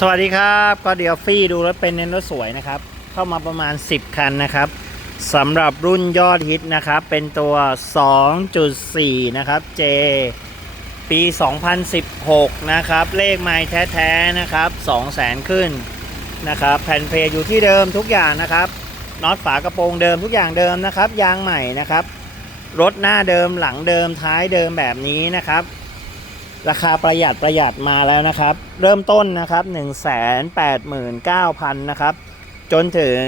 สวัสดีครับก็เดี๋ยวฟี่ดูรถเป็นเน้นรถสวยนะครับ เข้ามาประมาณ 10 คันนะครับสำหรับรุ่นยอดฮิตนะครับ เป็นตัว 2.4 นะครับ J ปี 2016 นะครับ เลขไม้แท้ๆนะครับ 200,000 ขึ้นนะครับแผ่นเพย์อยู่ที่เดิมทุกอย่างนะครับน็อตฝากระโปรงเดิมทุกอย่างเดิมนะครับ ยางใหม่นะครับ รถหน้าเดิมหลังเดิมท้ายเดิมแบบนี้นะครับ ราคาประหยัดประหยัดมาแล้วนะครับ เริ่มต้นนะครับ 189,000นะครับจนถึง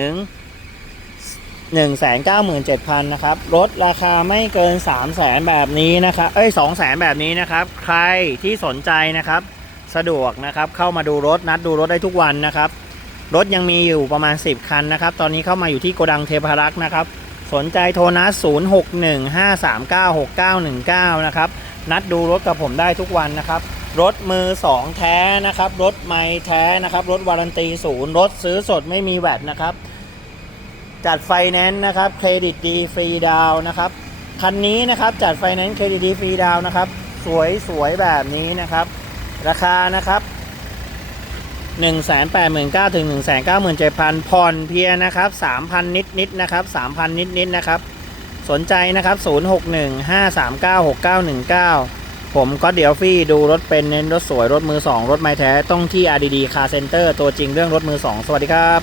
197,000นะครับรถราคาไม่เกิน 300,000 แบบนี้นะครับ เอ้ย200,000 แบบนี้นะครับ ใครที่สนใจนะครับ สะดวกนะครับเข้ามาดูรถนัดดูรถได้ทุกวันนะครับ รถยังมีอยู่ประมาณ 10 คันนะครับ ตอนนี้เข้ามาอยู่ที่โกดังเทพารักษ์นะครับ สนใจโทรนัด0615396919 นะครับ นัดดูรถกับผมได้ทุกวันนะครับ รถมือ 2 แท้นะครับ รถไม่แท้นะครับ รถวารันตีศูนย์รถซื้อสดไม่มีแวดนะครับ จัดไฟแนนซ์นะครับเครดิตดีฟรีดาวนะครับคันนี้นะครับจัดไฟแนนซ์เครดิตดีฟรีดาวนะครับ สวยสวยแบบนี้นะครับ ราคานะครับ1 8 9 0 0 0ถึง1 9 7 0 0 0ผ่อนเพียนะครับ 3,000 นิดนิดนะครับ 3,000 นิดนิดนะครับ สนใจนะครับ 0615396919 ผมก็เดี๋ยวฟี่ดูรถเป็นเน้นรถสวยรถมือ 2 รถไม้แท้ต้องที่ RDD Car Center ตัวจริงเรื่องรถมือ 2 สวัสดีครับ